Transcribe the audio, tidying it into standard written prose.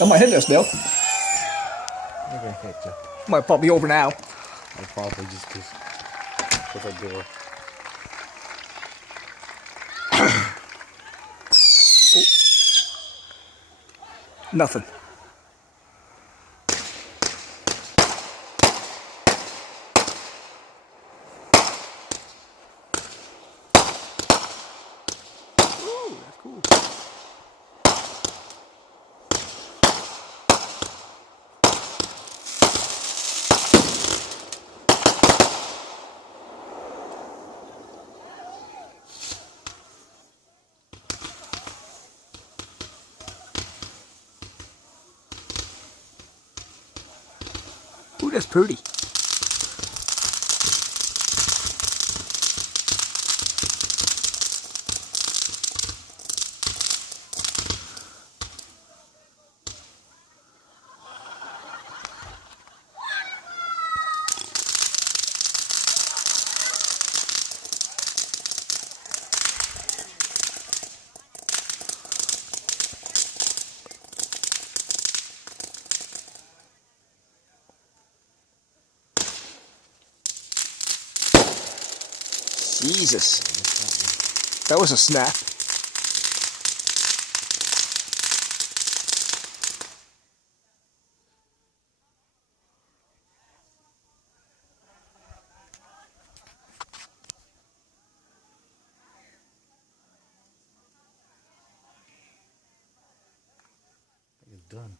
I might hit this, Bill. I'm gonna hit you. Might pop me over now. I'll probably just because with a door. Nothing. Ooh, that's cool. Ooh, that's pretty. Jesus. That was a snap. It's done.